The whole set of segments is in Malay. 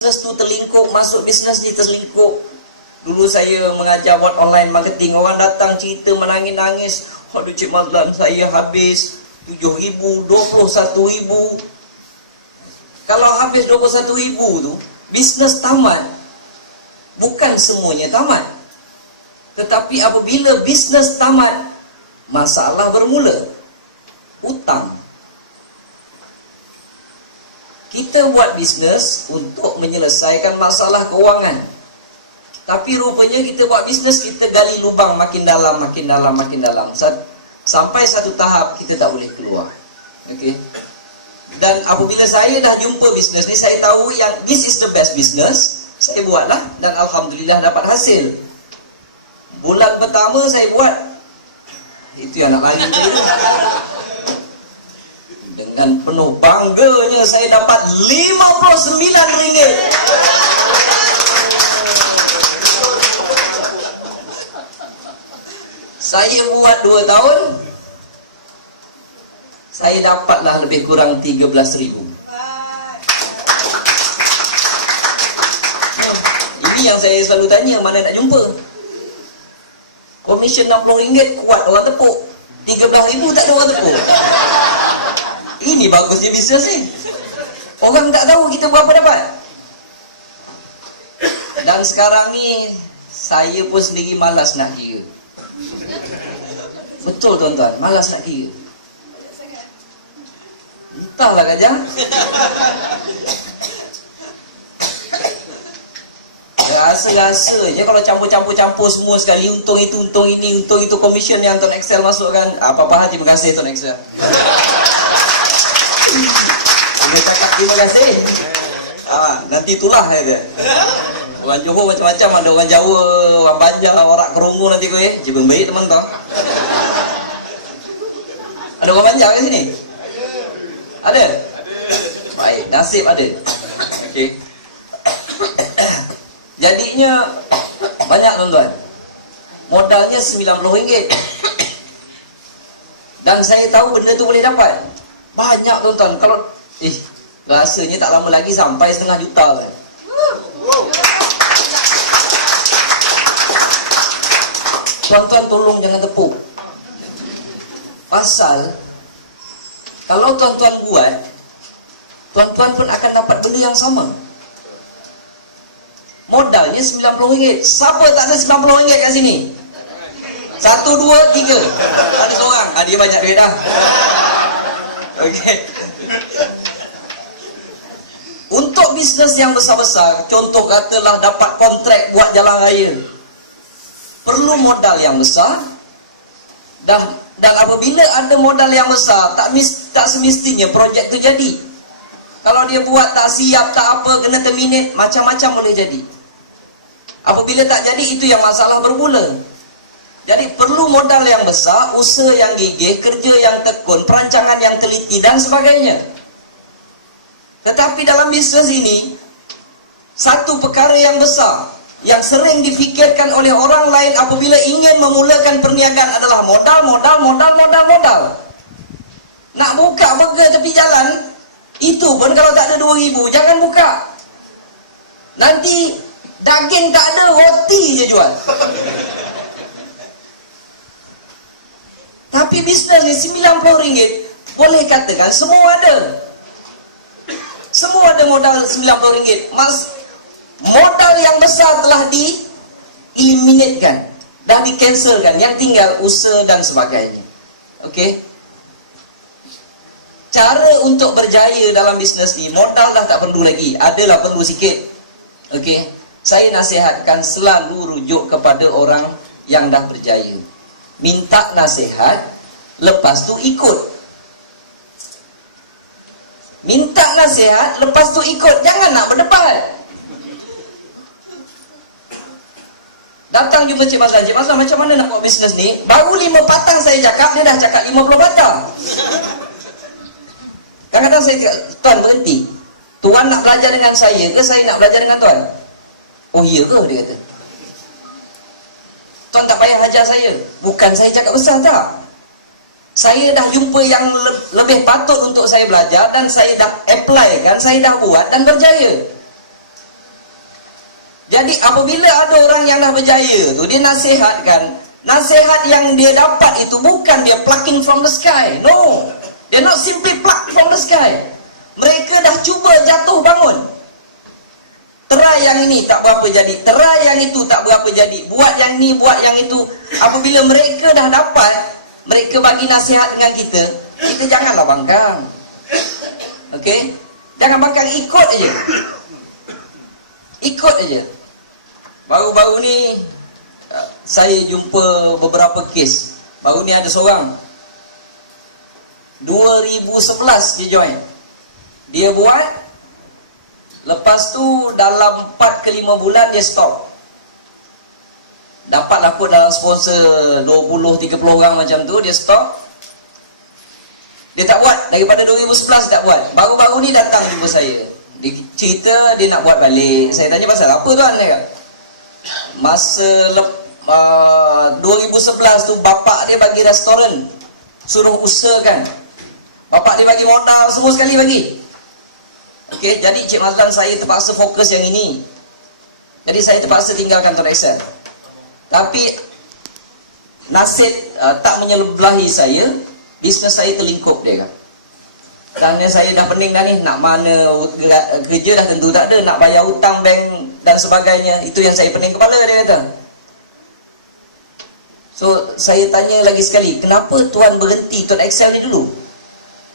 Bisnes tu terlingkup, masuk bisnes ni terlingkup. Dulu saya mengajar buat online marketing, orang datang cerita menangis-nangis, aduh Cik Mazlan, saya habis 7,000, 21,000. Kalau habis 21,000 tu, bisnes tamat. Bukan semuanya tamat. Tetapi apabila bisnes tamat, masalah bermula. Hutang. Kita buat bisnes untuk menyelesaikan masalah keuangan. Tapi rupanya kita buat bisnes, kita gali lubang makin dalam, makin dalam, makin dalam. Sampai satu tahap kita tak boleh keluar. Okey. Dan apabila saya dah jumpa bisnes ni, saya tahu yang this is the best business. Saya buatlah dan alhamdulillah dapat hasil. Bulan pertama saya buat, itu yang nak lari tadi. Dengan penuh bangganya saya dapat RM59. Saya buat 2 tahun, saya dapatlah lebih kurang 13,000. Ini yang saya selalu tanya, mana nak jumpa? Komisen RM60 kuat orang tepuk, 13,000 tak ada orang tepuk. Ini bagusnya bisnes ni. Orang tak tahu kita berapa dapat. Dan sekarang ni saya pun sendiri malas nak kira. Betul tuan-tuan, malas nak kira. Entahlah Kajang. Rasa-rasa je kalau campur-campur semua sekali, untung itu, untung ini, untung itu, komisen yang Tuan Excel masukkan. Apa-apa, terima kasih Tuan Excel. Dia cakap terima kasih. Nanti itulah dia. Orang Johor macam-macam, ada orang Jawa, orang Banjar, orang Kerungu nanti kau jebeng baik teman tau. Ada orang Banjar kat sini? Ada? Baik, nasib ada. Okey. Jadinya banyak tuan-tuan. Modalnya RM90. Dan saya tahu benda tu boleh dapat. Banyak tuan-tuan. Kalau rasanya tak lama lagi sampai setengah juta kan. Tuan-tuan tolong jangan tepuk. Pasal kalau tuan-tuan buat, tuan-tuan pun akan dapat benda yang sama. Modalnya RM90. Siapa tak ada RM90 kat sini? 1, 2, 3. Ada seorang. Dia banyak duit dah. Okey. Untuk bisnes yang besar-besar, contoh katalah dapat kontrak buat jalan raya, perlu modal yang besar. Dan apabila ada modal yang besar, tak semestinya projek tu jadi. Kalau dia buat tak siap, tak apa, kena terminate, macam-macam boleh jadi. Apabila tak jadi, itu yang masalah bermula. Jadi perlu modal yang besar, usaha yang gigih, kerja yang tekun, perancangan yang teliti dan sebagainya. Tetapi dalam bisnes ini, satu perkara yang besar yang sering difikirkan oleh orang lain apabila ingin memulakan perniagaan adalah modal. Nak buka burger tepi jalan, itu pun kalau tak ada 2,000, jangan buka. Nanti daging tak ada, roti je jual. Tapi bisnes ni RM90, boleh katakan semua ada. Semua ada modal RM90. Modal yang besar telah di-eliminatekan, dah di-cancelkan. Yang tinggal usaha dan sebagainya. Okey. Cara untuk berjaya dalam bisnes ni, modal dah tak perlu lagi. Adalah perlu sikit. Okey. Saya nasihatkan selalu rujuk kepada orang yang dah berjaya. Minta nasihat, lepas tu ikut. Minta nasihat, lepas tu ikut. Jangan nak berdebat. Datang jumpa Cik Mazlan. Cik Mazlan, macam mana nak buat bisnes ni? Baru 5 patang saya cakap, dia dah cakap 50 patang. Kadang-kadang saya cakap, Tuan berhenti. Tuan nak belajar dengan saya ke saya nak belajar dengan Tuan? Oh iya ke? Dia kata. Tuan tak payah ajar saya. Bukan saya cakap besar tak. Saya dah jumpa yang lebih patut untuk saya belajar dan saya dah apply kan, saya dah buat dan berjaya. Jadi apabila ada orang yang dah berjaya tu, dia nasihatkan, nasihat yang dia dapat itu bukan dia plucking from the sky. No, dia not simply pluck from the sky. Mereka dah cuba jatuh bangun. Try yang ini tak berapa jadi, try yang itu tak berapa jadi, buat yang ni, buat yang itu. Apabila mereka dah dapat, mereka bagi nasihat dengan kita janganlah bangkang. Okey? Jangan bangkang, ikut aja. Ikut aja. Baru-baru ni saya jumpa beberapa kes. Baru ni ada seorang 2011 dia join. Dia buat, lepas tu dalam 4 ke 5 bulan dia stop. Dapatlah kot dalam sponsor 20-30 orang macam tu, dia stop. Dia tak buat, daripada 2011 tak buat. Baru-baru ni datang jumpa saya. Dia cerita dia nak buat balik. Saya tanya pasal apa tuan? Dia kata, masa 2011 tu bapak dia bagi restoran, suruh usahakan. Bapak dia bagi modal semua sekali bagi. Okey, jadi Cik Mazlan saya terpaksa fokus yang ini. Jadi saya terpaksa tinggalkan Tuan Excel. Tapi nasib tak menyebelahi saya, bisnes saya terlingkup dia kan. Dan saya dah pening dah ni, nak mana kerja dah tentu tak ada, nak bayar hutang bank dan sebagainya. Itu yang saya pening kepala, dia kata. So saya tanya lagi sekali, kenapa tuan berhenti Tuan Excel ni dulu?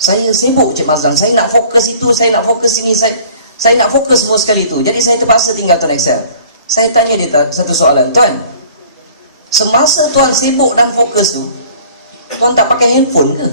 Saya sibuk Cik Mazlan, saya nak fokus itu, saya nak fokus ini, saya nak fokus semua sekali tu. Jadi saya terpaksa tinggal Tuan Excel. Saya tanya dia satu soalan, tuan, semasa tuan sibuk dan fokus tu, tuan tak pakai handphone ke?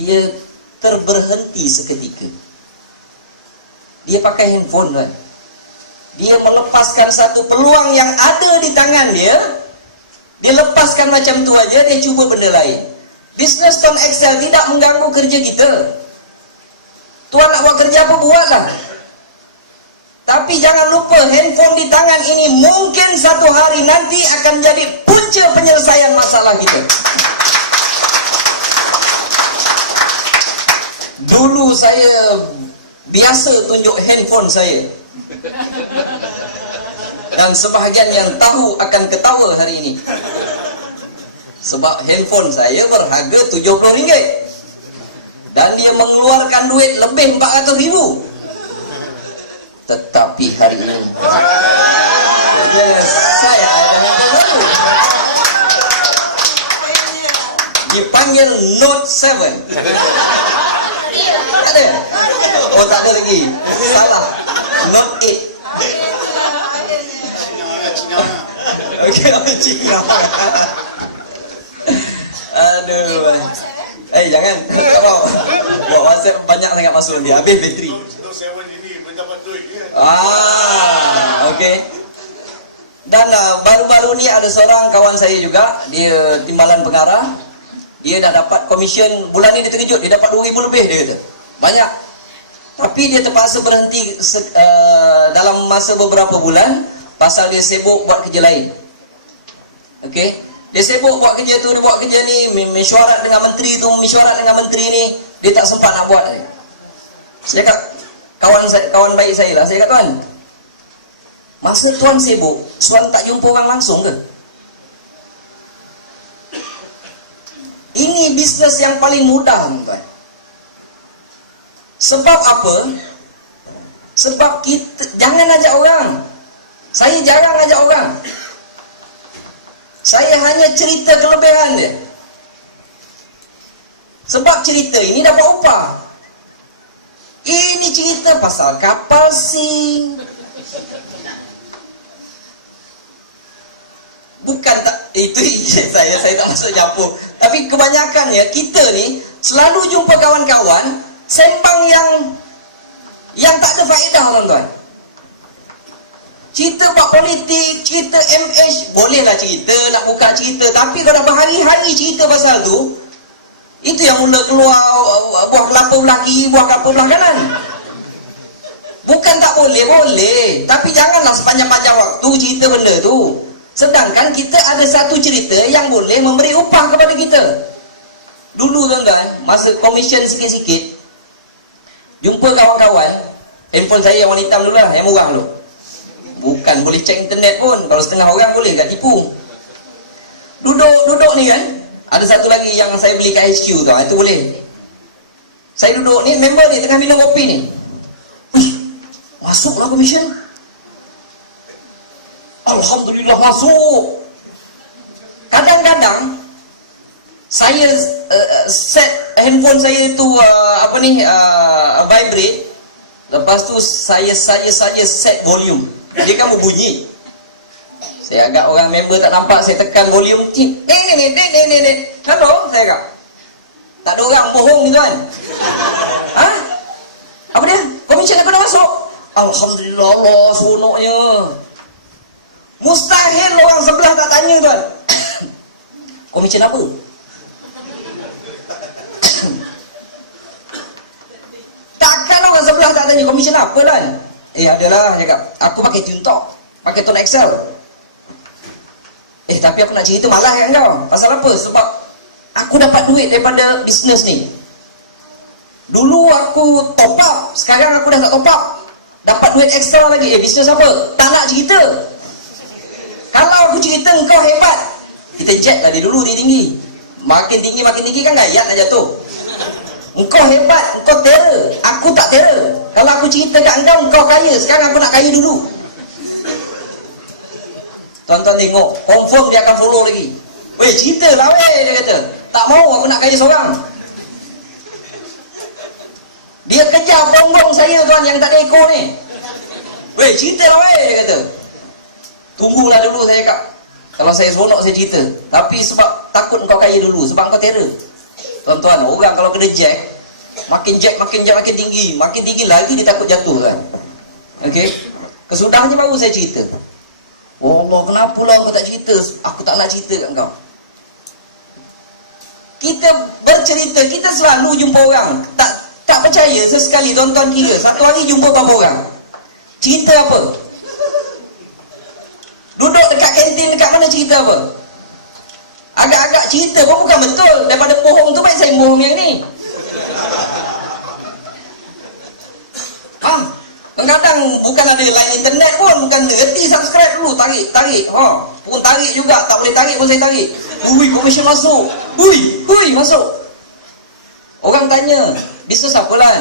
Dia terberhenti seketika. Dia pakai handphone tuan. Dia melepaskan satu peluang yang ada di tangan dia. Dia lepaskan macam tu aja, dia cuba benda lain. Bisnes Tuan Excel tidak mengganggu kerja kita. Tuan nak buat kerja apa, buatlah. Tapi jangan lupa, handphone di tangan ini mungkin satu hari nanti akan jadi punca penyelesaian masalah kita. Dulu saya biasa tunjuk handphone saya. Dan sebahagian yang tahu akan ketawa hari ini. Sebab handphone saya berharga RM70. Dan dia mengeluarkan duit lebih RM400,000. Tetapi hari ini saya ada handphone baru. Dipanggil Note 7. Ada? Oh tak ada lagi. Salah. Note 8. Okey, Cina. Aduh. Jangan. Tak mau. Buat WhatsApp banyak sangat masuk dia. Habis bateri. Okey. Dan baru-baru ni ada seorang kawan saya juga, dia timbalan pengarah. Dia dah dapat komisen, bulan ni dia terkejut, dia dapat 2,000 lebih dia kata. Banyak. Tapi dia terpaksa berhenti dalam masa beberapa bulan pasal dia sibuk buat kerja lain. Okey, dia sibuk buat kerja tu, dia buat kerja ni, mesyuarat dengan menteri tu, mesyuarat dengan menteri ni, dia tak sempat nak buat. Saya cakap, kawan baik saya lah, saya cakap, tuan, masa tuan sibuk, tuan tak jumpa orang langsung ke? Ini bisnes yang paling mudah, tuan. Sebab apa? Sebab kita jangan ajak orang. Saya jarang ajak orang. Saya hanya cerita kelebihan dia. Sebab cerita ini dapat upah. Ini cerita pasal kapal sing. Bukan tak, itu saya tak masuk campur. Tapi kebanyakannya kita ni selalu jumpa kawan-kawan sembang yang tak ada faedah, tuan-tuan. Cerita buat politik, cerita MH, bolehlah cerita, nak buka cerita. Tapi kalau berhari-hari cerita pasal tu, itu yang mula keluar buah kelapa belah kiri, buah kelapa belah kanan. Bukan tak boleh, boleh. Tapi janganlah sepanjang-panjang waktu cerita benda tu. Sedangkan kita ada satu cerita yang boleh memberi upah kepada kita. Dulu tuan-tuan, masa komisen sikit-sikit, jumpa kawan-kawan, Handphone saya yang warna hitam dulu lah, yang murah dulu. Bukan boleh cek internet pun. Kalau setengah orang boleh, tak tipu. Duduk ni kan. Ada satu lagi yang saya beli kat HQ tu, itu boleh. Saya duduk ni, member ni tengah minum kopi ni. Masuklah commission. Alhamdulillah masuk. Kadang-kadang saya set handphone saya tu vibrate. Lepas tu saya set volume. Dia kan berbunyi. Saya agak orang member tak nampak, saya tekan volume. Ni. Hello, saya agak. Tak ada orang bohong ni tuan. Ha? Apa dia? Komisen aku dah masuk. Alhamdulillah, Allah seronoknya. Mustahil orang sebelah tak tanya tuan. Komisen apa? Takkan orang sebelah tak tanya komisen apa tuan? Adalah cakap. Aku pakai Tuntok, pakai Tone Excel. Tapi aku nak cerita malah kan kau. Pasal apa? Sebab aku dapat duit daripada bisnes ni. Dulu aku top up, sekarang aku dah tak top up. Dapat duit ekstra lagi. Bisnes apa? Tak nak cerita. Kalau aku cerita engkau hebat, kita jet lah dia dulu tinggi. Makin tinggi kan gayat nak jatuh. Engkau hebat, engkau terror. Aku tak terror. Kalau aku cerita kat engkau kaya. Sekarang aku nak kaya dulu. Tuan-tuan tengok, confirm dia akan follow lagi. Weh, cerita lah weh, dia kata. Tak mau aku nak kaya seorang. Dia kejar bongbong saya tuan yang tak ada ekor ni. Weh, cerita lah weh, dia kata. Tunggulah dulu saya cakap. Kalau saya seronok saya cerita. Tapi sebab takut kau kaya dulu, sebab kau terror. Tuan-tuan, orang kalau kena jack makin tinggi. Makin tinggi lagi dia takut jatuh kan. Okey. Kesudahnya baru saya cerita. Oh Allah, kenapa lah kau tak cerita? Aku tak nak cerita kat kau. Kita bercerita, kita selalu jumpa orang. Tak percaya, sesekali tuan-tuan kira, satu hari jumpa berapa orang? Cerita apa? Duduk dekat kantin, dekat mana cerita apa? Agak-agak cerita pun bukan betul. Daripada bohong tu baik saya bohong yang ni. Kadang-kadang bukan ada line internet pun, bukan reti subscribe dulu, tarik. Pun tarik juga, tak boleh tarik pun saya tarik. Komisen masuk. Masuk. Orang tanya, bisnes apa lah?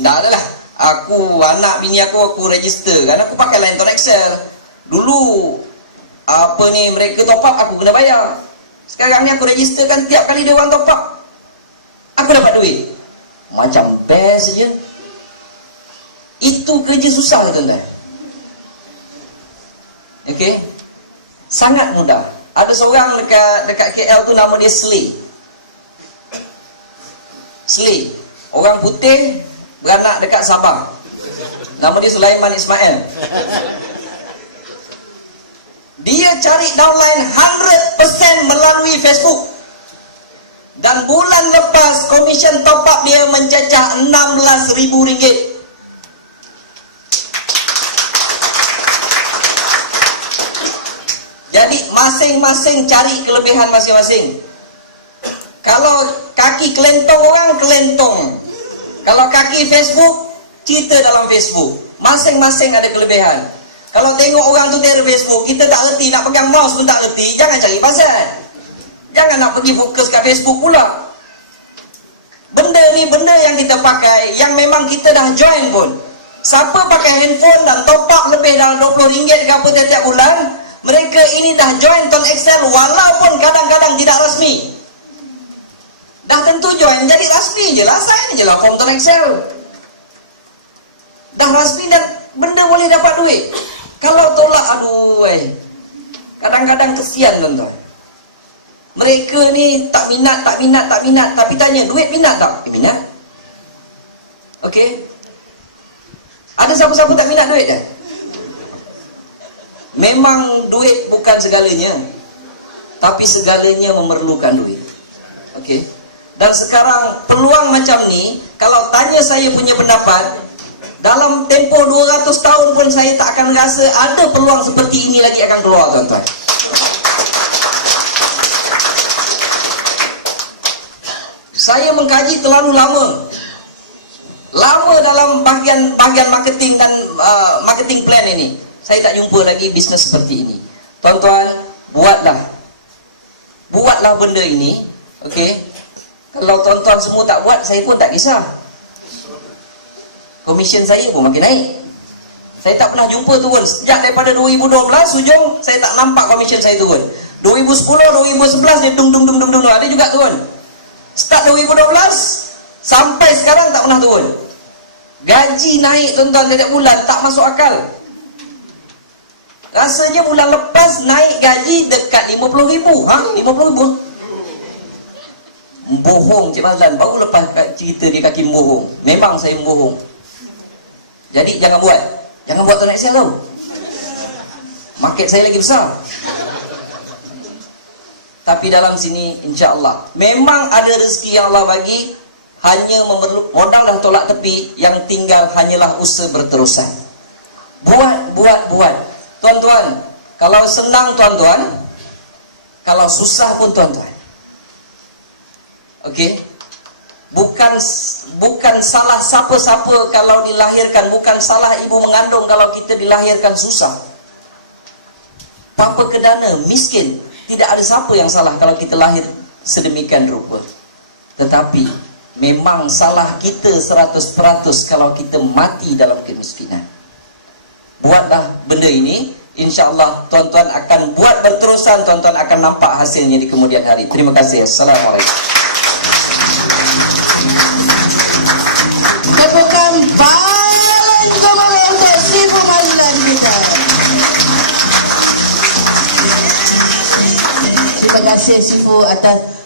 Tak adalah. Aku, anak bini aku register. Kan aku pakai line Tone Excel. Dulu, mereka top up, aku kena bayar. Sekarang ni aku registerkan tiap kali dia orang top up. Aku dapat duit. Macam best je. Itu kerja susah tuan-tuan. Okey. Sangat mudah. Ada seorang dekat KL tu nama dia Slay. Orang putih beranak dekat Sabah. Nama dia Sulaiman Ismail. Dia cari downline 100% melalui Facebook. Dan bulan lepas komisen top up dia mencecah RM16,000. Jadi masing-masing cari kelebihan masing-masing. Kalau kaki kelentong orang, kelentong. Kalau kaki Facebook, cerita dalam Facebook. Masing-masing ada kelebihan. Kalau tengok orang tu dari Facebook, kita tak reti, nak pegang mouse pun tak reti, jangan cari pasal. Jangan nak pergi fokus kat Facebook pula. Benda ni benda yang kita pakai, yang memang kita dah join pun. Siapa pakai handphone dan top up lebih dalam RM20 ke apa tiap-tiap bulan, mereka ini dah join Tone Excel walaupun kadang-kadang tidak rasmi. Dah tentu join, jadi rasmi je lah, sign je lah form Tone Excel. Dah rasmi dan benda boleh dapat duit. Kalau tolak, kadang-kadang kesian tuan-tuan. Mereka ni tak minat, tapi tanya, duit minat tak? Minat. Okey. Ada siapa-siapa tak minat duit tak? Memang duit bukan segalanya, tapi segalanya memerlukan duit. Okey. Dan sekarang peluang macam ni, kalau tanya saya punya pendapat, dalam tempoh 200 tahun pun saya tak akan rasa ada peluang seperti ini lagi akan keluar tuan-tuan. Saya mengkaji terlalu lama. Lama dalam bahagian marketing dan marketing plan ini, saya tak jumpa lagi bisnes seperti ini. Tuan-tuan, buatlah benda ini, okey. Kalau tuan-tuan semua tak buat, saya pun tak kisah. Komisen saya pun makin naik. Saya tak pernah jumpa turun. Sejak daripada 2012 hujung, saya tak nampak komisen saya turun. 2010, 2011 dia dung. Ada juga turun. Start 2012 sampai sekarang tak pernah turun. Gaji naik tuan-tuan setiap bulan, tak masuk akal. Rasanya bulan lepas naik gaji dekat 50,000. 50,000? Bohong Cik Mazlan. Baru lepas cerita dia kaki bohong. Memang saya bohong. Jadi jangan buat tonight sale tau. Market saya lagi besar. Tapi dalam sini insya-Allah memang ada rezeki yang Allah bagi. Hanya modal dah tolak tepi, yang tinggal hanyalah usaha berterusan. Buat. Tuan-tuan, kalau senang tuan-tuan, kalau susah pun tuan-tuan. Okey? Bukan salah siapa-siapa kalau dilahirkan, bukan salah ibu mengandung kalau kita dilahirkan susah. Tanpa kedana, miskin, tidak ada siapa yang salah kalau kita lahir sedemikian rupa. Tetapi memang salah kita 100% kalau kita mati dalam kemiskinan. Buatlah benda ini, insya-Allah tuan-tuan akan buat berterusan, tuan-tuan akan nampak hasilnya di kemudian hari. Terima kasih. Assalamualaikum. Tepukan paling gemuruh untuk Sifu Mazlan kita. Terima kasih Sifu atas